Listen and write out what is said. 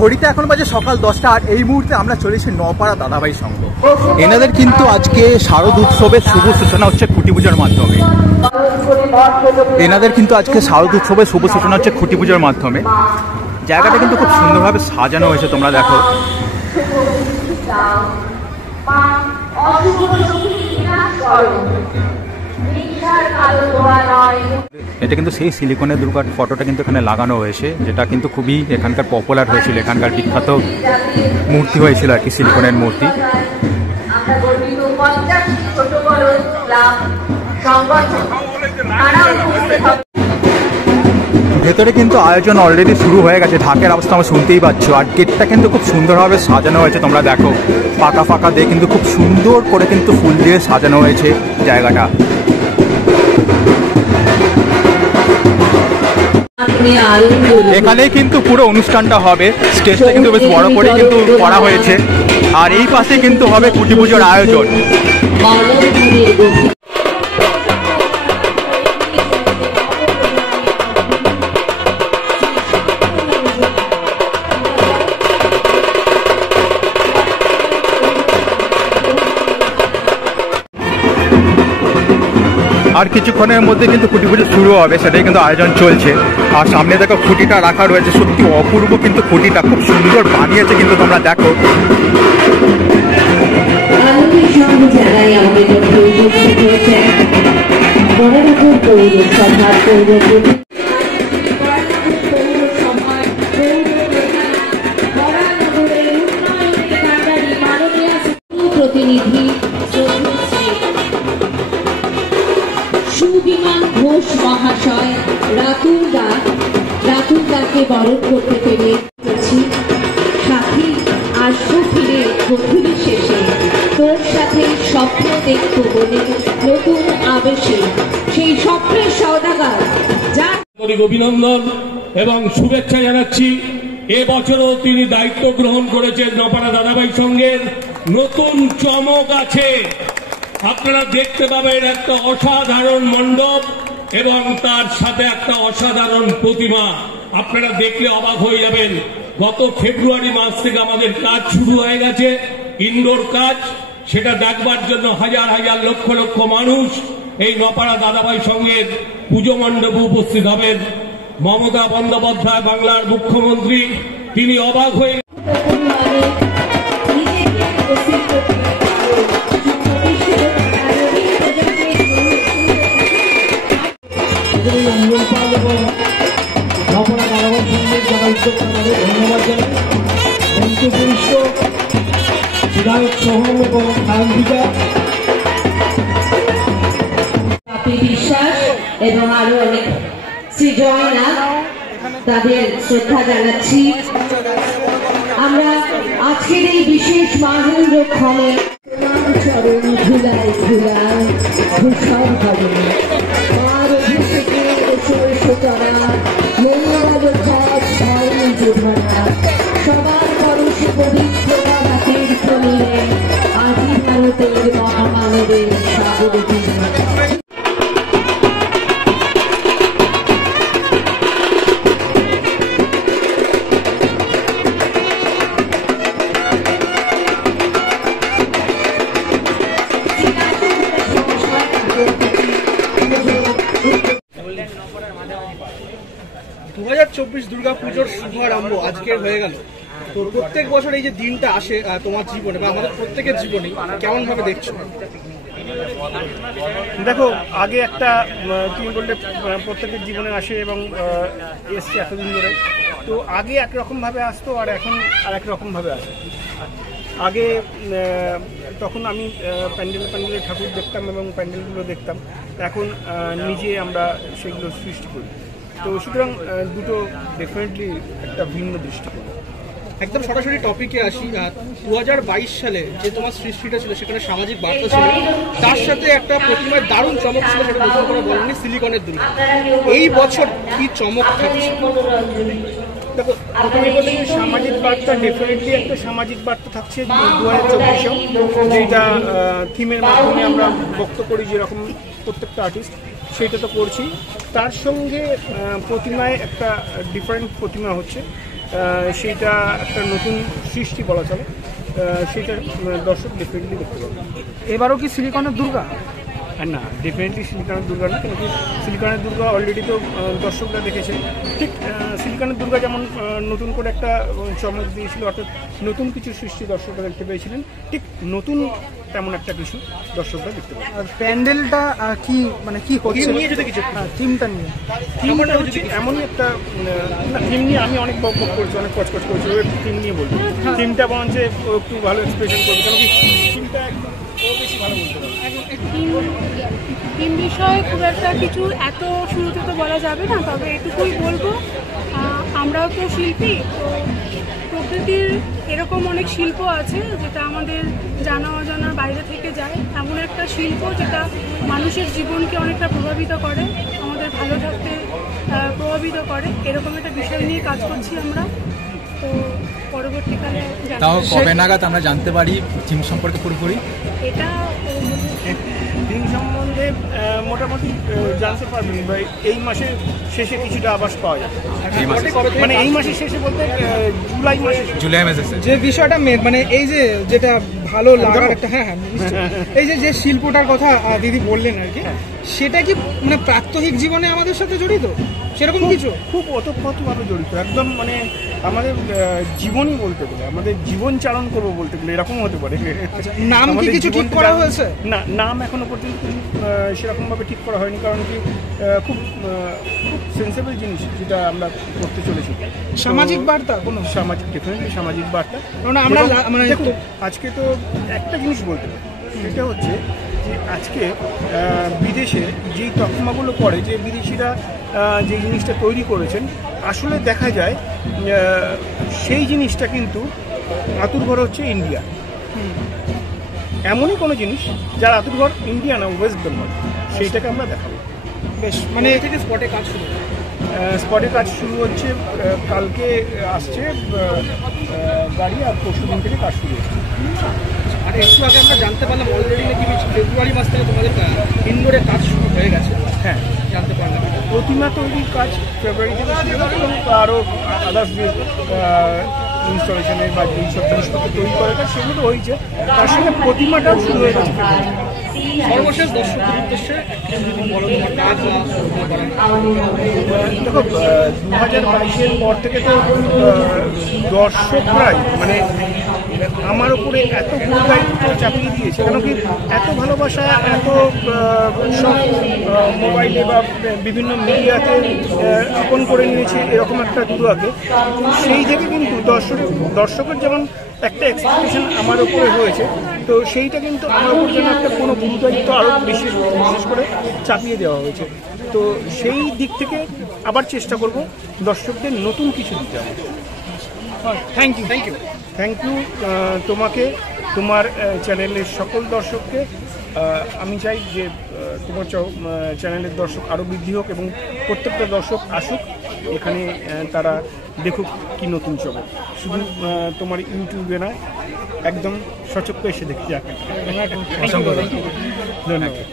ঘড়িতে এখন বাজে সকাল 10টা, আর এই মুহূর্তে আমরা চলেছি নপাড়া দাদাভাই সংঘ। এনাদের কিন্তু আজকে শারদ উৎসবের শুভ সূচনা হচ্ছে খুঁটি পুজোর মাধ্যমে। খুঁটি পুজোর মাধ্যমে জায়গাটা কিন্তু খুব সুন্দরভাবে সাজানো হয়েছে, তোমরা দেখো। এটা কিন্তু সেই সিলিকনের দুর্গার ফটোটা কিন্তু এখানে লাগানো হয়েছে, যেটা কিন্তু খুবই এখানকার পপুলার হয়েছিল, এখানকার বিখ্যাত মূর্তি হয়েছিল আর কি, সিলিকনের মূর্তি। ভেতরে কিন্তু আয়োজন অলরেডি শুরু হয়ে গেছে, ঢাকের অবস্থা আমরা শুনতেই পাচ্ছ। আর গেটটা কিন্তু খুব সুন্দরভাবে সাজানো হয়েছে, তোমরা দেখো। ফাঁকা ফাঁকা দিয়ে কিন্তু খুব সুন্দর করে কিন্তু ফুল দিয়ে সাজানো হয়েছে জায়গাটা। এখানেই কিন্তু পুরো অনুষ্ঠানটা হবে, স্টেজটা কিন্তু বেশ বড় করে কিন্তু করা হয়েছে। আর এই পাশে কিন্তু হবে খুঁটি পুজোর আয়োজন। আর কিছুক্ষণের মধ্যে কিন্তু খুঁটি পুজো শুরু হবে, সেটাই কিন্তু আয়োজন চলছে। আর সামনে দেখো খুঁটিটা রাখা রয়েছে, সত্যি অপূর্ব কিন্তু খুঁটিটা খুব সুন্দর বানিয়েছে কিন্তু তোমরা দেখো। প্রতিনিধি সুবিমান ঘোষ মহাশয় রাতুলদাকে বরণ করতে পেরেছি। সাথী আসবো ফিরে গভীর শেষে, তোর সাথে স্বপ্ন দেখবো বলে নতুন আবেশে, সেই স্বপ্নের সওদাগার যার অভিনন্দন এবং শুভেচ্ছা জানাচ্ছি। এবছরও তিনি দায়িত্ব গ্রহণ করেছেন নপাড়া দাদাভাই সংঘের। নতুন চমক আছে, আপনারা দেখতে পাবেন একটা অসাধারণ মণ্ডপ এবং তার সাথে একটা অসাধারণ প্রতিমা। আপনারা দেখলে অবাক হয়ে যাবেন। গত ফেব্রুয়ারি মাস থেকে আমাদের কাজ শুরু হয়ে গেছে, ইনডোর কাজ। সেটা দেখবার জন্য হাজার হাজার লক্ষ লক্ষ মানুষ এই নপাড়া দাদাভাই সংঘের পুজো মণ্ডপে উপস্থিত হবেন। মমতা বন্দ্যোপাধ্যায় বাংলার মুখ্যমন্ত্রী, তিনি অবাক হয়ে ধন্যবাদ জানাই মন্ত্রীবরিষ্ঠ বিধায়ক সহ এবং বিশ্বাস এবং আরো অনেক শ্রী জয়নাথ, তাদের শ্রদ্ধা জানাচ্ছি। আমরা আজকের এই বিশেষ মাহেন্দ্রক্ষণে চরণ ধুলায় ধুলায় ভূষণ হবে আর অভিষেকে এসে এসে তারা মঙ্গল ঘট ধর্ম যোধনা সবার পরশে পবিত্রতা হাতের প্রমিলে আজি ভারতের মহামানবের সাগর দিন। দুর্গাপুজোর শুভারম্ভ আজকে হয়ে গেল। তো প্রত্যেক বছর এই যে দিনটা আসে তোমার জীবনে বা আমাদের প্রত্যেকের জীবনে, কেমন ভাবে দেখছো? দেখো, আগে একটা তুমি বললে প্রত্যেকের জীবনে আসে এবং এসছে এতদিন ধরে। তো আগে একরকমভাবে আসতো আর এখন আর একরকমভাবে আসে। আগে তখন আমি প্যান্ডেলে ঠাকুর দেখতাম এবং প্যান্ডেলগুলো দেখতাম, এখন নিজে আমরা সেগুলো সৃষ্টি করি। তো সুতরাং দুটো ডেফিনেটলি একটা ভিন্ন দৃষ্টিকোণ। একদম সরাসরি টপিকে আসি। 2022 সালে যে তোমার সৃষ্টিটা ছিল সেখানে সামাজিক বার্তা ছিল, তার সাথে একটা প্রতিমার দারুণ চমক ছিল, সেটা নতুন করে বলেনি, সিলিকনের দুর্গা। এই বছর কি চমক থাকছে? দেখো, প্রথমে বলে সামাজিক বার্তা ডেফিনেটলি একটা সামাজিক বার্তা থাকছে 2024-এও, যেটা থিমের মাধ্যমে আমরা ব্যক্ত করি, যেরকম প্রত্যেকটা আর্টিস্ট সেটা তো করছি। তার সঙ্গে প্রতিমায় একটা ডিফারেন্ট প্রতিমা হচ্ছে, সেইটা একটা নতুন সৃষ্টি বলা চলে, সেটা দর্শক ডেফিনেটলি দেখতে পাবে। এবারও কি সিলিকনের দুর্গা? না, ডেফিনেটলি সিলিকনের দুর্গা না, কেন কি সিলিকনের দুর্গা অলরেডি তো দর্শকরা দেখেছে। ঠিক সিলিকনের দুর্গা যেমন নতুন করে একটা চমক দিয়েছিল, অর্থাৎ নতুন কিছু সৃষ্টি দর্শকরা দেখতে পেয়েছিলেন, ঠিক নতুন তেমন একটা কিছু দর্শকরা দেখতে পাবে। আর প্যান্ডেলটা কি মানে কি হচ্ছে নিয়ে যদি কিছু থিমটা নিয়ে থিমটা হচ্ছে এমনই একটা থিম নিয়ে আমি অনেক বক বক করছি, অনেক কচকচ করছি, ওই থিম নিয়ে বলবো। থিমটা বরঞ্চ ও একটু ভালো এক্সপ্রেশন করবে, কারণ কি থিমটা একদম ও বেশি ভালো বলতে পারে। থিম বিষয়ে খুব একটা কিছু এত শুরুতে তো বলা যাবে না, তবে এটুকুই বলবো আমরাও তো শিল্পী, তো প্রকৃতির এরকম অনেক শিল্প আছে যেটা আমাদের জানা অজানার বাইরে থেকে যায়, এমন একটা শিল্প যেটা মানুষের জীবনকে অনেকটা প্রভাবিত করে, আমাদের ভালো থাকতে প্রভাবিত করে, এরকম একটা বিষয় নিয়ে কাজ করছি আমরা। তো পরবর্তীকালে তাও কবে নাগাদ আমরা জানতে পারি থিম সম্পর্কে পুরোপুরি? এটা থিম সম্বন্ধে মোটামুটি জানতে পারবেন বা এই মাসের শেষে কিছুটা আভাস পাওয়া যাবে। মানে এই মাসের শেষে বলতে জুলাই মাসে যে বিষয়টা মানে এই যে যেটা ভালো লাগার একটা নিশ্চয়ই। এই যে শিল্পটার কথা দিদি বললেন আর কি, সেটা কি মানে প্রাত্যহিক জীবনে আমাদের সাথে জড়িত সেরকম কিছু? খুব ওতপ্রোতভাবে জড়িত, একদম মানে আমাদের জীবনই বলতে গেলে, আমাদের জীবন চালন করবো বলতে গেলে এরকম হতে পারে। নাম কি কিছু ঠিক করা হয়েছে? না, নাম এখনো পর্যন্ত সেরকম ভাবে ঠিক করা হয়নি, কারণ কি খুব সেন্সিবল জিনিস যেটা আমরা করতে চলেছি। সামাজিক বার্তা, কোনো সামাজিক, ডেফিনেটলি সামাজিক বার্তা। আমরা মানে আজকে তো একটা জিনিস বলতে পারি, সেটা হচ্ছে যে আজকে বিদেশে যেই তকমাগুলো পড়ে, যে বিদেশিরা যে জিনিসটা তৈরি করেছেন, আসলে দেখা যায় সেই জিনিসটা কিন্তু আতুরঘর হচ্ছে ইন্ডিয়া। এমনই কোনো জিনিস যার আতুরঘর ইন্ডিয়া না, ওয়েস্ট বেঙ্গল, সেইটাকে আমরা দেখাবো। বেশ, মানে এই থেকে স্পটে কাজ শুরু, স্পটে কাজ শুরু হচ্ছে, কালকে আসছে গাড়ি, আর পরশু দিন থেকে কাজ শুরু হচ্ছে। আর একটু আগে আমরা জানতে পারলাম অলরেডি নাকি ফেব্রুয়ারি মাস থেকে তোমাদের ইনডোরে কাজ শুরু হয়ে গেছে। হ্যাঁ, জানতে পারলাম প্রতিমা তৈরির কাজ ফেব্রুয়ারি থেকে শুরু হবে, এবং আরও আদার্স যে ইনস্টলেশনের বা যেসব জিনিসপত্র তৈরি করার কাজ সেগুলো হয়েছে, তার সঙ্গে প্রতিমাটাও শুরু হয়ে গেছে। সর্বশেষ দর্শকদের উদ্দেশ্যে বলো তোমার কাজ দেখো, 2022-এর পর থেকে তো দর্শকরাই মানে আমার উপরে এত পুরো দায়িত্ব চাপিয়ে দিয়েছে, কেন কি এত ভালোবাসা, এত সব মোবাইলে বা বিভিন্ন মিডিয়াতে আপন করে নিয়েছে এরকম একটা দুর্গাকে। সেই থেকে কিন্তু দর্শকের যেমন একটা এক্সপেকটেশন আমার উপরে হয়েছে, তো সেইটা কিন্তু আমার উপর যেন একটা কোনো গুরুদায়িত্ব আরও বিশেষ করে চাপিয়ে দেওয়া হয়েছে। তো সেই দিক থেকে আবার চেষ্টা করব দর্শকদের নতুন কিছু দিতে হবে। থ্যাংক ইউ তোমাকে, তোমার চ্যানেলের সকল দর্শককে। আমি চাই যে তোমার চ্যানেলের দর্শক আরও বৃদ্ধি হোক, এবং প্রত্যেকটা দর্শক আসুক এখানে, তারা দেখুক কি নতুন চমক। শুধু তোমার ইউটিউবে নয়, একদম সচক্ষে এসে দেখতে যাক। ধন্যবাদ।